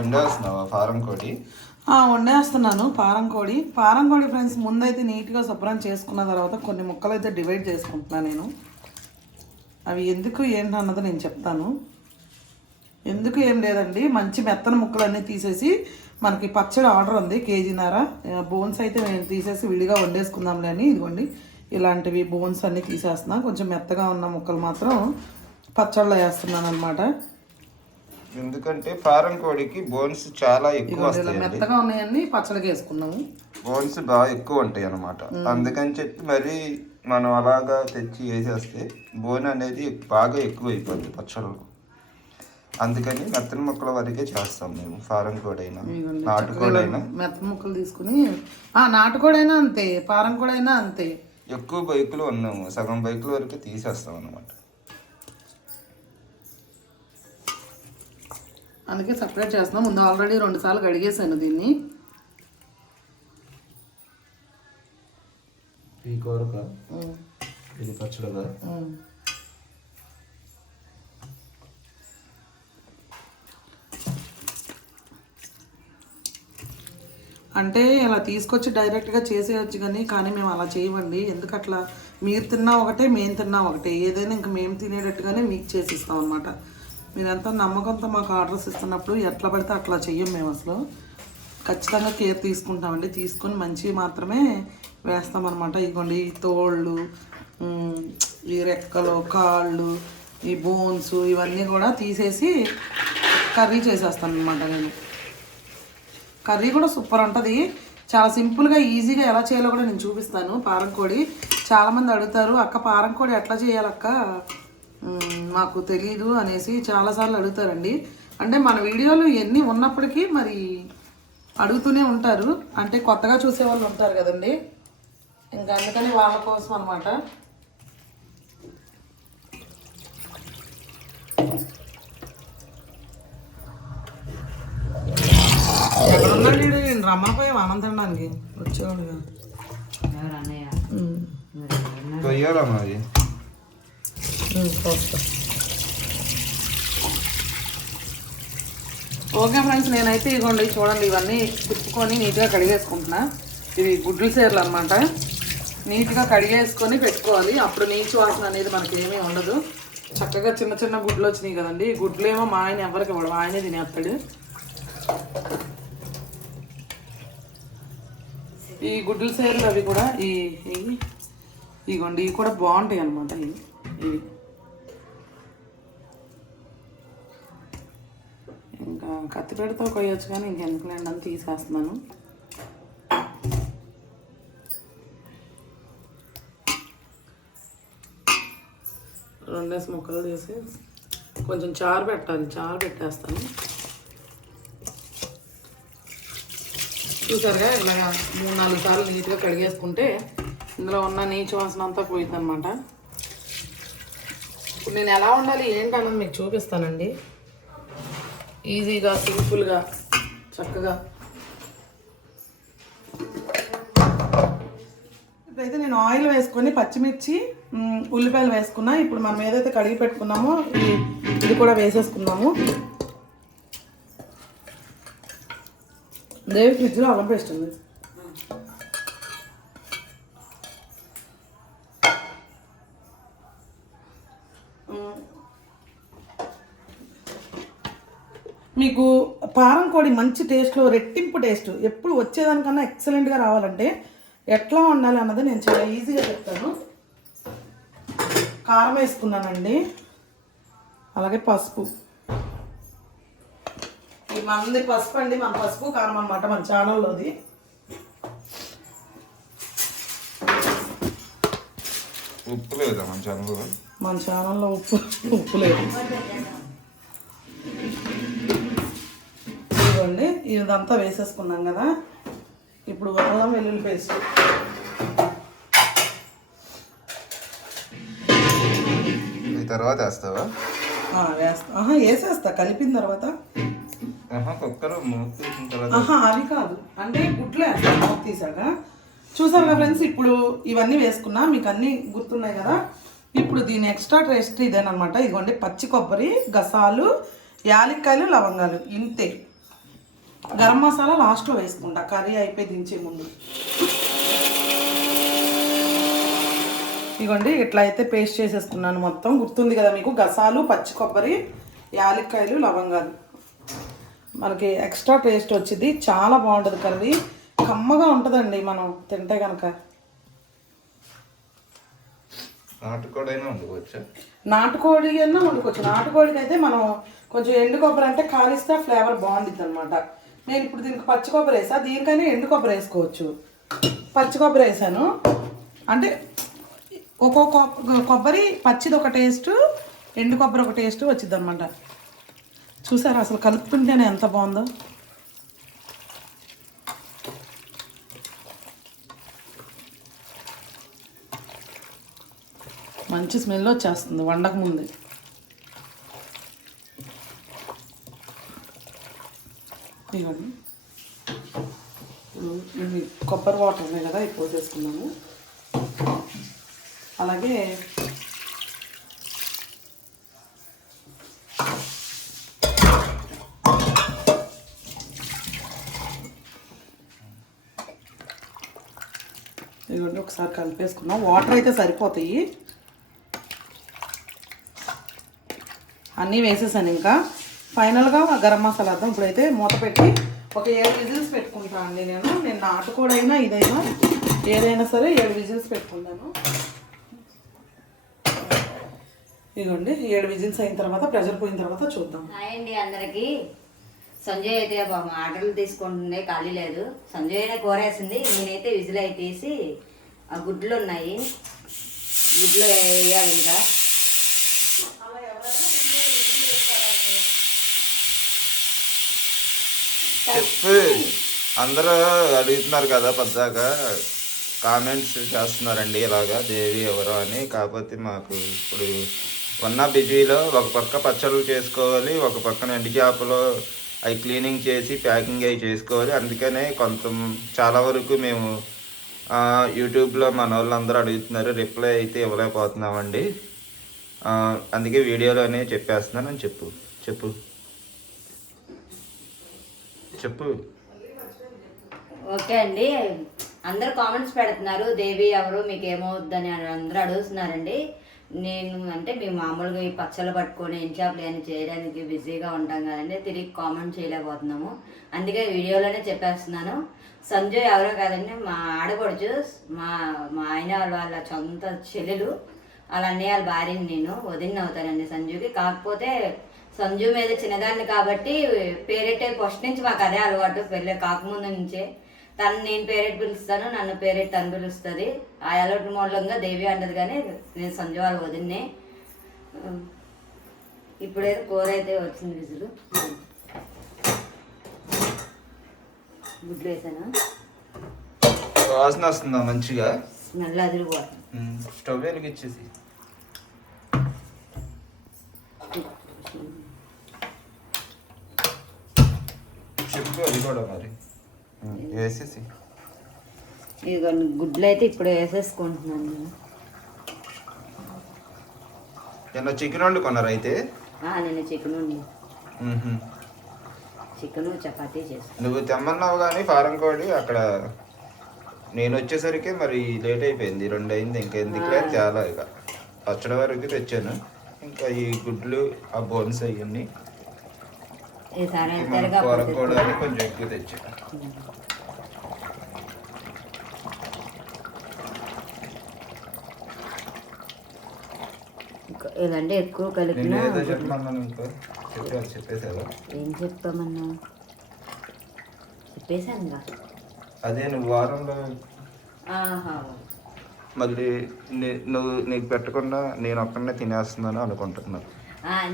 వండేస్తున్నావా form కోడి? వండేస్తున్నాను పారం కోడి. పారం కోడి ఫ్రెండ్స్ ముందైతే నీట్గా శుభ్రం చేసుకున్న తర్వాత కొన్ని ముక్కలు అయితే డివైడ్ చేసుకుంటున్నాను నేను. అవి ఎందుకు ఏంటన్నది నేను చెప్తాను. ఎందుకు ఏం లేదండి, మంచి మెత్తన ముక్కలన్నీ తీసేసి మనకి పచ్చడి ఆర్డర్ ఉంది కేజీన్నర. బోన్స్ అయితే నేను తీసేసి విడిగా వండేసుకుందాంలే అని ఇదిగోండి ఇలాంటివి బోన్స్ అన్నీ తీసేస్తున్నా. కొంచెం మెత్తగా ఉన్న ముక్కలు మాత్రం పచ్చడిలో వేస్తున్నాను అనమాట. ఎందుకంటే ఫారం కోడికి బోన్స్ చాలా ఎక్కువ వస్తాయి, మెత్తగా ఉన్నాయని పచ్చడికి వేసుకున్నాము. బోన్స్ బాగా ఎక్కువ ఉంటాయి అన్నమాట. అందుకని చెప్పి మరి మనం అలాగా తెచ్చి వేసేస్తే బోన్ అనేది బాగా ఎక్కువ అయిపోద్ది పచ్చళ్ళు. అందుకని మెత్తన ముక్కల వరకే చేస్తాం మేము. ఫారం కోడైనా నాటుకోడైనా మెత్త ముక్కలు తీసుకుని, నాటుకోడైనా అంతే, ఫారం కోడైనా అంతే. ఎక్కువ బైకులు ఉన్నాము, సగం బైకుల వరకే తీసేస్తాం అన్నమాట. అందుకే సపరేట్ చేస్తున్నాం. ముందు ఆల్రెడీ 2 సార్లు కడిగేసాను దీన్ని. ఈ కూరక ఇది పచ్చడిగా అంటే ఇలా తీసుకొచ్చి డైరెక్ట్గా చేసేయచ్చు కానీ మేము అలా చేయమండి. ఎందుకట్లా మీరు తిన్నా ఒకటే, మేము తిన్నా ఒకటే. ఏదైనా ఇంక మేము తినేటట్టుగానే మీకు చేసి ఇస్తాం అనమాట. మీరంతా నమ్మకంతో మాకు ఆర్డర్స్ ఇస్తున్నప్పుడు ఎట్లా పడితే అట్లా చెయ్యం మేము. అసలు ఖచ్చితంగా కేర్ తీసుకుంటామండి. తీసుకొని మంచివి మాత్రమే వేస్తామన్నమాట. ఇదిగోండి ఈ తోళ్ళు, ఈ రెక్కలు, కాళ్ళు, ఈ బోన్స్ ఇవన్నీ కూడా తీసేసి కర్రీ చేసేస్తాను అనమాట నేను. కర్రీ కూడా సూపర్ ఉంటుంది. చాలా సింపుల్గా ఈజీగా ఎలా చేయాలో కూడా నేను చూపిస్తాను. పారం కోడి చాలామంది అడుగుతారు, అక్క పారం కోడి ఎట్లా చేయాలక్క మాకు తెలీదు అనేసి చాలాసార్లు అడుగుతారండి. అంటే మన వీడియోలు ఎన్ని ఉన్నప్పటికీ మరి అడుగుతూనే ఉంటారు. అంటే కొత్తగా చూసే వాళ్ళు ఉంటారు కదండి, ఇంకా అందుకని వాళ్ళ కోసం అనమాట. ఎక్కడున్నాడు నేను రమ్మపోయాం అన్నం తినడానికి వచ్చేవాడుగా. ఓకే ఫ్రెండ్స్, నేనైతే ఇవ్వండి చూడండి ఇవన్నీ తిప్పుకొని నీట్గా కడిగేసుకుంటున్నా. ఇవి గుడ్లు సేర్లు అనమాట. నీట్గా కడిగేసుకొని పెట్టుకోవాలి, అప్పుడు నీచు వాసన అనేది మనకి ఏమీ ఉండదు. చక్కగా చిన్న చిన్న గుడ్లు వచ్చినాయి కదండి. ఈ గుడ్లు ఏమో మా ఆయన ఎవరికి ఇవ్వడు, ఆయనే తినేస్తాడు. ఈ గుడ్లు సేర్లు అవి కూడా ఇగోండి ఇవి కూడా బాగుంటాయి అన్నమాట. ఇవి ఇంకా కత్తిపేటతో కొయ్యొచ్చు కానీ ఇంకెందుకు లేండి అని తీసేస్తున్నాను. రెండేసి ముక్కలు తీసి కొంచెం చారు పెట్టాలి, చారు పెట్టేస్తాను. చూసారుగా ఇలాగా 3-4 సార్లు నీట్గా కడిగేసుకుంటే ఇందులో ఉన్న నీచు వాసన అంతా పోయింది అనమాట. ఇప్పుడు నేను ఎలా ఉండాలి ఏంటన్నది మీకు చూపిస్తానండి. ఈజీగా సింపుల్గా చక్కగా. ఇప్పుడైతే నేను ఆయిల్ వేసుకొని పచ్చిమిర్చి, ఉల్లిపాయలు వేసుకున్నా. ఇప్పుడు మనం ఏదైతే కడిగి పెట్టుకున్నామో ఇది కూడా వేసేసుకున్నాము. దేవి ఫ్రిడ్జ్లో అల్లం పేస్ట్ ఉంది. మీకు పారం కోడి మంచి టేస్ట్లో రెట్టింపు టేస్ట్ ఎప్పుడు వచ్చేదానికన్నా ఎక్సలెంట్గా రావాలంటే ఎట్లా వండాలి అన్నది నేను చాలా ఈజీగా చెప్తాను. కారం వేసుకున్నానండి, అలాగే పసుపు. ఇది మనది పసుపు అండి, మన పసుపు కారం అన్నమాట మన ఛానల్లోది. ఉప్పు లేదా మన ఛానల్లో? ఉప్పు లేదు. ఇదిగోండి ఇదంతా వేసేసుకున్నాం కదా. ఇప్పుడు అల్లం వెల్లుల్లి పేస్ట్ తర్వాత వేస్తావా? వేసేస్తా కలిపిన తర్వాత. అవి కాదు అంటే గుడ్లు వేస్తాను మూత తీసాక. చూసారు కదా ఫ్రెండ్స్, ఇప్పుడు ఇవన్నీ వేసుకున్నా, మీకు అన్నీ గుర్తున్నాయి కదా. ఇప్పుడు దీని ఎక్స్ట్రా టేస్ట్ ఇదేనమాట. ఇదిగోండి పచ్చి కొబ్బరి, గసాలు, యాలక్కాయలు, లవంగాలు, ఇంతే. గరం మసాలా లాస్ట్లో వేసుకుంటా, కర్రీ అయిపోయి దించే ముందు. ఇదిగోండి ఇట్లా అయితే పేస్ట్ చేసేసుకున్నాను మొత్తం. గుర్తుంది కదా మీకు, గసాలు, పచ్చి కొబ్బరి, యాలక్కాయలు, లవంగాలు. మనకి ఎక్స్ట్రా టేస్ట్ వచ్చింది, చాలా బాగుంటుంది కర్రీ, కమ్మగా ఉంటుందండి మనం తింటే కనుక. నాటుకోడి అయినా వండుకోవచ్చు. నాటుకోడి అయినా వండుకోవచ్చు. నాటుకోడికి అయితే మనం కొంచెం ఎండు కొబ్బరి అంటే కాలిస్తే ఫ్లేవర్ బాగుంటుంది అనమాట. నేను ఇప్పుడు దీనికి పచ్చి కొబ్బరి వేసా, దీనికైనా ఎండు కొబ్బరి వేసుకోవచ్చు. పచ్చి కొబ్బరి వేసాను అంటే ఒక్కొక్క కొబ్బరి పచ్చిది ఒక టేస్ట్, ఎండు కొబ్బరి ఒక టేస్ట్ వచ్చింది అనమాట. చూసారా అసలు కలుపుకుంటేనే ఎంత బాగుందో. మంచి స్మెల్ వచ్చేస్తుంది వండక ముందు. ఇవ్వండి ఇవి కొబ్బరి వాటర్ ఉన్నాయి కదా, ఇవి పోసేసుకున్నాము. అలాగే ఇవ్వండి ఒకసారి కలిపేసుకున్నాం. వాటర్ అయితే సరిపోతాయి, అన్నీ వేసేసాను. ఇంకా ఫైనల్గా గరం మసాలా అద్దం. ఇప్పుడైతే మూత పెట్టి ఒక 7 విజిల్స్ పెట్టుకుంటాను అండి. నేను నాటుకోడైనా ఇదైనా ఏదైనా సరే 7 విజిల్స్ పెట్టుకుంటాను. ఇదిగోండి 7 విజిల్స్ అయిన తర్వాత, ప్రెషర్ పోయిన తర్వాత చూద్దాం. హాయ్ అండి అందరికి. సంజయ్ అయితే ఆర్డర్లు తీసుకుంటుండే, ఖాళీ లేదు. సంజయ్ అయినా కూరేసింది, నేనైతే విజిల్ అయితే తీసి ఆ గుడ్లు ఉన్నాయి, గుడ్లు వేయాలి. ఇంకా చెప్పు, అందరూ అడుగుతున్నారు కదా పెద్దగా కామెంట్స్ చేస్తున్నారండి ఇలాగా దేవి ఎవరో అని. కాకపోతే మాకు ఇప్పుడు ఉన్న బిజీలో ఒక పక్క పచ్చళ్ళు చేసుకోవాలి, ఒక పక్కన ఎండు చేపలు అవి క్లీనింగ్ చేసి ప్యాకింగ్ అవి చేసుకోవాలి. అందుకనే చాలా వరకు మేము యూట్యూబ్లో మన వాళ్ళందరూ అడుగుతున్నారు, రిప్లై అయితే ఇవ్వలేకపోతున్నామండి. అందుకే వీడియోలోనే చెప్పేస్తున్నాను. చెప్పు చెప్పు చెప్పు. ఓకే అండి, అందరు కామెంట్స్ పెడుతున్నారు, దేవి ఎవరు మీకు ఏమవుద్దని అందరూ అడుగుతున్నారండి. నేను అంటే మేము మామూలుగా ఈ పచ్చళ్ళు పట్టుకొని ఎంచాపులు అని చేయడానికి బిజీగా ఉంటాం కదండి, తిరిగి కామెంట్ చేయలేకపోతున్నాము. అందుకే వీడియోలోనే చెప్పేస్తున్నాను. సంజయ్ ఎవరో కాదండి, మా ఆడపడుచు, మా మా ఆయన వాళ్ళ సొంత చెల్లెలు, వాళ్ళ అన్నయ్య వాళ్ళ భార్యని నేను వదిన అవుతానండి సంజుకి. కాకపోతే సంజు మీద చిన్నదాన్ని కాబట్టి పేరెట్టే ఫస్ట్ నుంచి మాకు అదే అలవాటు, పెళ్ళి కాకముందు నుంచే. తను నేను పేరెట్ పిలుస్తాను, నన్ను పేరెట్ తను పిలుస్తుంది. ఆ అలవాటు మూలంగా దేవి అంటది, కానీ నేను సంజు వాళ్ళు వదిన్నే. ఇప్పుడైతే కూర అయితే వచ్చింది విజులు. గుడ్లు వేసాను, వాసన వస్తుందా మంచిగా, స్మెల్ అదిరిపోతుంది. స్టవ్ వెలిగించేసి చెప్పు. అది కూడా మరి వేసేసి ఇదిగో గుడ్లు అయితే ఇప్పుడు వేసేసుకుంటున్నాను నేను. నిన్న చికెన్ వండుకున్నారు అయితే? నేను చికెన్ చపాతీ చేస్తాను. నువ్వు తెమ్మన్నావు కానీ ఫారం కోడి అక్కడ నేను వచ్చేసరికి మరి లేట్ అయిపోయింది, 2 అయింది. ఇంకా ఎందుకులే చాలా, ఇక పచ్చడి వరకు తెచ్చాను. ఇంకా ఈ గుడ్లు ఆ బోన్స్ అవన్నీ కూరకోవడానికి కొంచెం ఎక్కువ తెచ్చాను. ఇదంటే ఎక్కువ కలిపిన. చెప్పమన్నాను ఇంకా చెప్పేసావా? ఏం చెప్తామన్నా చెప్పేశాను. అదే నువ్వు వారంలో మళ్ళీ నువ్వు నీకు పెట్టకుండా నేను ఒక్కడనే తినేస్తున్నాను అనుకుంటున్నాను.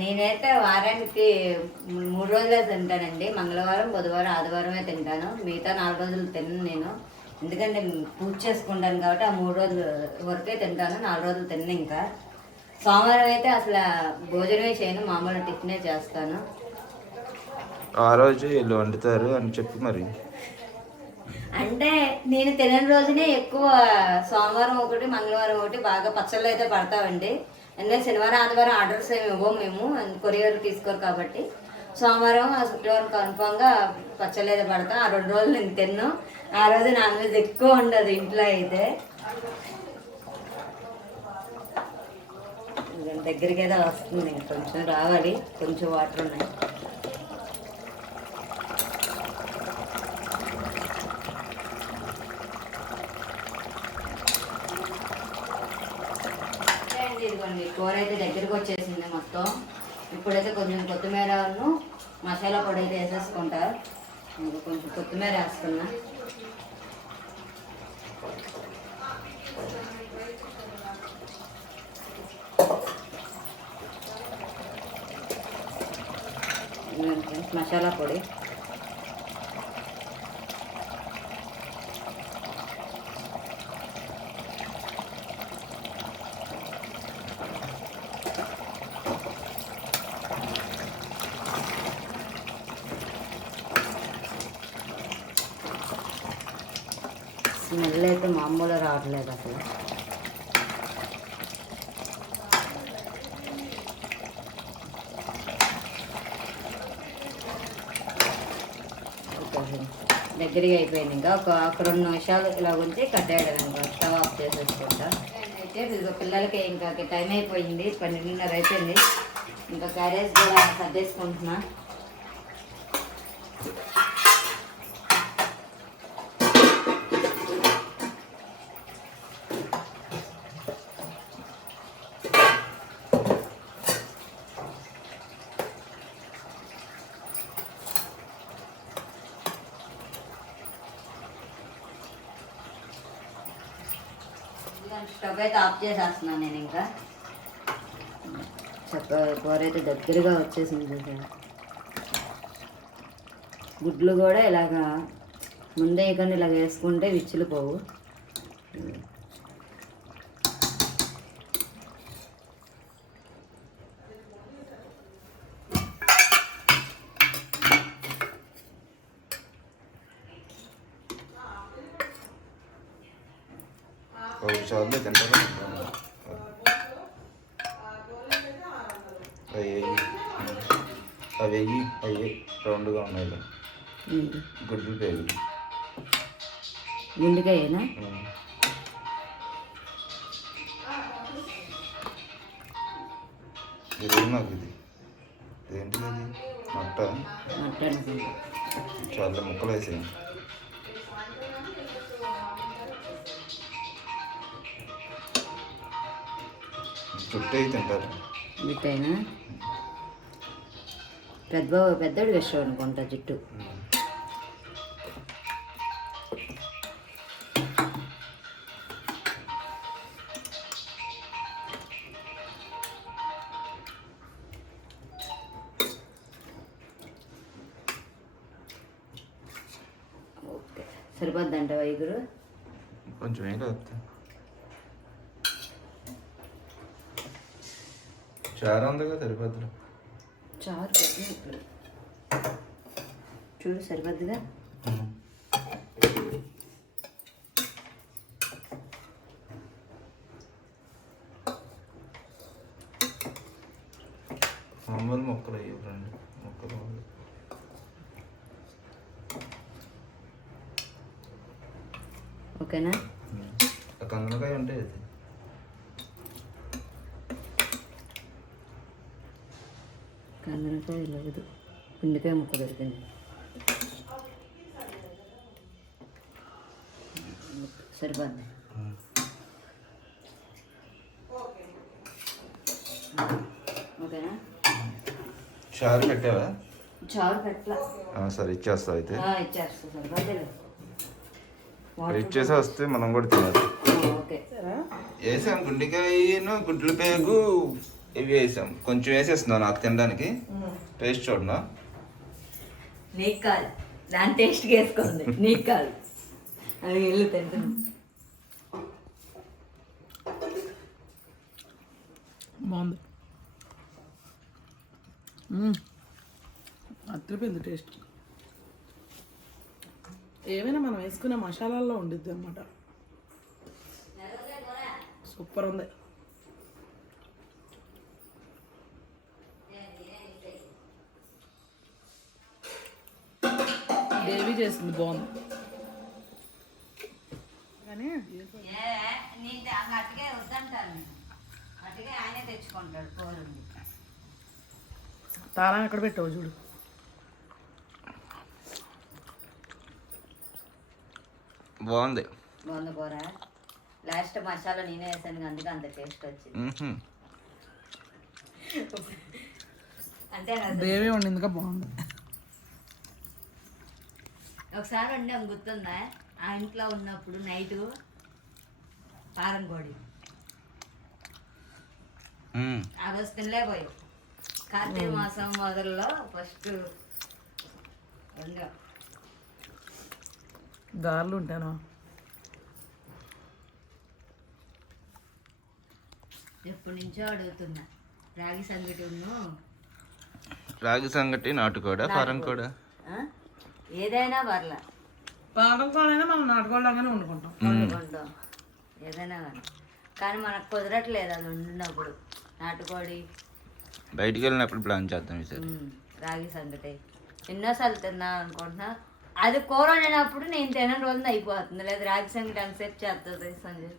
నేనైతే వారానికి 3 రోజులే తింటానండి. మంగళవారం, బుధవారం, ఆదివారమే తింటాను. మిగతా 4 రోజులు తిన్నాను నేను, ఎందుకంటే పూజ చేసుకుంటాను కాబట్టి. ఆ 3 రోజుల వరకే తింటాను, 4 రోజులు తిన్నాను. ఇంకా సోమవారం అయితే అసలు భోజనమే చేయను, మామూలు టిఫినే చేస్తాను. ఆ రోజు వీళ్ళు వండుతారు అని చెప్పి మరి. అంటే నేను తినని రోజునే ఎక్కువ, సోమవారం ఒకటి, మంగళవారం ఒకటి బాగా పచ్చళ్ళు అయితే పడతామండి. ఎందుకంటే శనివారం, ఆదివారం ఆర్డర్స్ ఏమి ఇవ్వము మేము, కొరియర్ తీసుకోరు కాబట్టి. సోమవారం ఆ శుక్రవారం కన్ఫామ్గా పచ్చళ్ళు అయితే పడతాం. ఆ 2 రోజులు నేను తిన్ను. ఆ రోజు నాన్ వెజ్ ఎక్కువ ఉండదు ఇంట్లో అయితే. దగ్గరికి అయితే వస్తుంది, కొంచెం రావాలి, కొంచెం వాటర్ ఉన్నాయి. ఇదిగోండి కూర అయితే దగ్గరికి వచ్చేసింది మొత్తం. ఇప్పుడైతే కొంచెం కొత్తిమీరను మసాలా పొడి అయితే వేసేసుకుంటా. ఇంకా కొంచెం కొత్తిమీర వేస్తున్నా. మసాలా పొడి స్మెల్ అయితే మామూలు రావట్లేదు అసలు. దగ్గరగా అయిపోయింది. ఇంకా ఒక 2 నిమిషాలు ఇలా ఉంచి కట్టేయడం, ఇంకా స్టవ్ ఆఫ్ చేసేసుకుంటా. అయితే ఇదిగో పిల్లలకి ఇంకా టైం అయిపోయింది, 12:30 అయిపోయింది. ఇంకా క్యారేజ్ కూడా సర్దేసుకుంటున్నా. స్టవ్ అయితే ఆఫ్ చేసేస్తున్నాను నేను. ఇంకా కూర అయితే దగ్గరగా వచ్చేసింది. గుడ్లు కూడా ఇలాగా ముందే కానీ ఇలాగ వేసుకుంటే విచ్చులు పోవు. చాలు తింటారా? అవి అవి రౌండ్గా ఉన్నాయి గుడ్లు పేరు గుండెకాయనా? ఇది నాకు ఇది ఏంటిది? అది మట్ట. చాలా ముక్కలు వేసేయండి. చుట్టూ అయితే తింటారు. జుట్టైనా పెద్దోడు వేస్తావు అనుకుంటా జుట్టు. ఓకే, సరిపోద్దంటావా ఇగురు? కొంచెం ఏం కాదు, చారు ఉందిగా సరిపోద్దురా. చారు పెట్టినప్పుడు చూడు సరిపోద్దిగా. మామూలు మొక్కలు అయ్యి రండి, మొక్కలు ఓకేనా? కందనకాయ ఉంటాయి. అది కందనకాయ లేదు, పిండికాయ ముక్క దొరికింది. సరిపోద్ది. ఓకేనా? చారు పెట్టావా? చారు పెట్టలా. సరే ఇచ్చేస్తావు అయితే. ఇచ్చేస్తా, సరిపోద్ది. ఇచ్చేసి వస్తే మనం కూడా తినాలి. ఓకే, వేసాం గుండెకాయను గుడ్ల పేగు ఇవి వేసాం. కొంచెం వేసేస్తున్నావు నాకు తినడానికి. టేస్ట్ చూడనా? నీకు కాదు, దాని టేస్ట్ వేసుకోండి, నీకు కాదు. అది వెళ్ళి తింటున్నా. బాగుంది, అదిరిపోయింది టేస్ట్. ఏమైనా మనం వేసుకునే మసాలాల్లో ఉండిద్ది అన్నమాట. సూపర్ ఉంది. చేసింది బాగుంది కానీ నేను అట్టుగా వద్దంటాను, అట్టుగా ఆయనే తెచ్చుకుంటాడు కూరండి. తాళం ఎక్కడ పెట్టావు చూడు. బాగుంది. బాగుంది కూర. లాస్ట్ మసాలా నేనే వేసాను, అందుకే అంత టేస్ట్ వచ్చింది. అంతే కదా. దేవి వండిందిగా బాగుంది. ఒకసారి వండాం గుర్తుందా, ఆ ఇంట్లో ఉన్నప్పుడు నైటు పారం కోడి. ఆ రోజు తినలేకపోయాం. కార్తీక మాసం మొదల్లో ఫస్ట్ వండాం. దారులు ఉంటాను. ఎప్పటి నుంచో అడుగుతున్నా రాగి సంగటిను. రాగి సంగటి, నాటుకోడా, ఫారం కూడా, ఏదైనా పర్లా. పాలకోడైనా మనం నాటుకోవడంగానే వండుకుంటాం. వండుకుంటాం ఏదైనా కానీ మనకు కుదరట్లేదు అది వండినప్పుడు. నాటుకోడి బయటికి వెళ్ళినప్పుడు ప్లాన్ చేద్దాం ఈసారి. రాగి సంగటి ఎన్నోసార్లు తిన్నా అనుకుంటున్నా. అది కూర వండినప్పుడు నేను తినని రోజున అయిపోతుంది, లేదా రాగి సంగటి ఎంతసేపు చేస్తుంది సంగతి.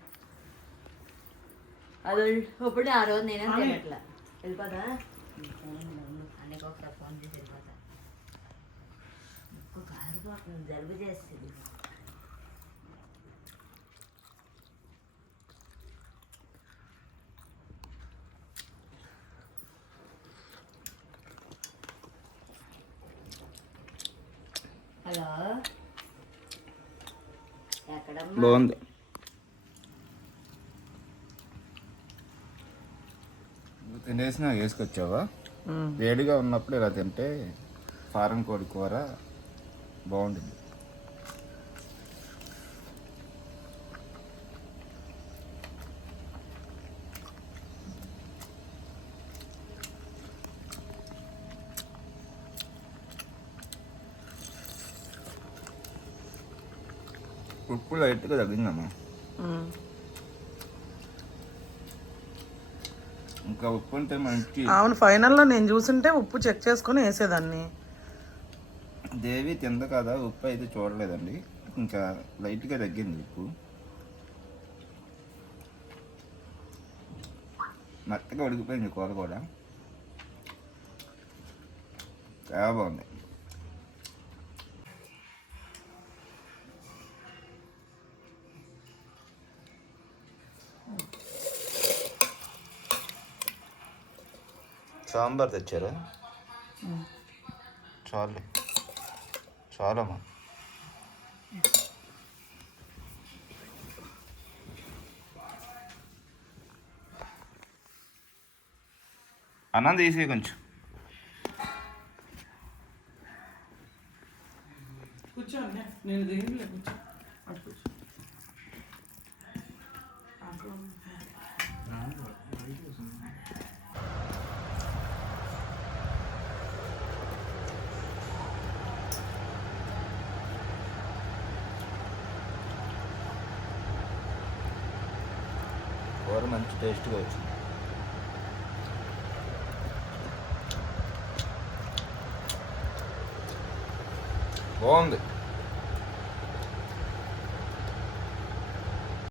అది ఇప్పుడు ఆ రోజు నేనే తినట్లా. వెళ్ళిపోతా అన్నీ ఒకసారి ఫోన్ చేసి వెళ్ళిపోతా. ఇంకో కారిపోతుంది, జలుబు చేస్తుంది. హలో, ఎక్కడమ్మా? బాగుంది. తినేసినా వేసుకొచ్చావా? వేడిగా ఉన్నప్పుడు ఇలా తింటే ఫారం కోడి కూర బాగుంటుంది. ఉప్పు లైట్గా తగ్గిందమ్మా. ఇంకా ఉప్పు ఉంటే మంచి. అవును, ఫైనల్లో నేను చూసుంటే ఉప్పు చెక్ చేసుకొని వేసేదాన్ని. దేవి తింద కదా, ఉప్పు అయితే చూడలేదండి. ఇంకా లైట్గా తగ్గింది ఉప్పు. మెత్తగా ఉడికిపోయింది కూర కూడా, చాలా బాగుంది. సాంబార్ తెచ్చారా? చాలు చాలమ్మా. అన్నం తీసి కొంచెం కూర్చోండి, నేను దిగలే. కూర్చో, అటు కూర్చో. కూర మంచి టేస్ట్గా వచ్చింది. బాగుంది.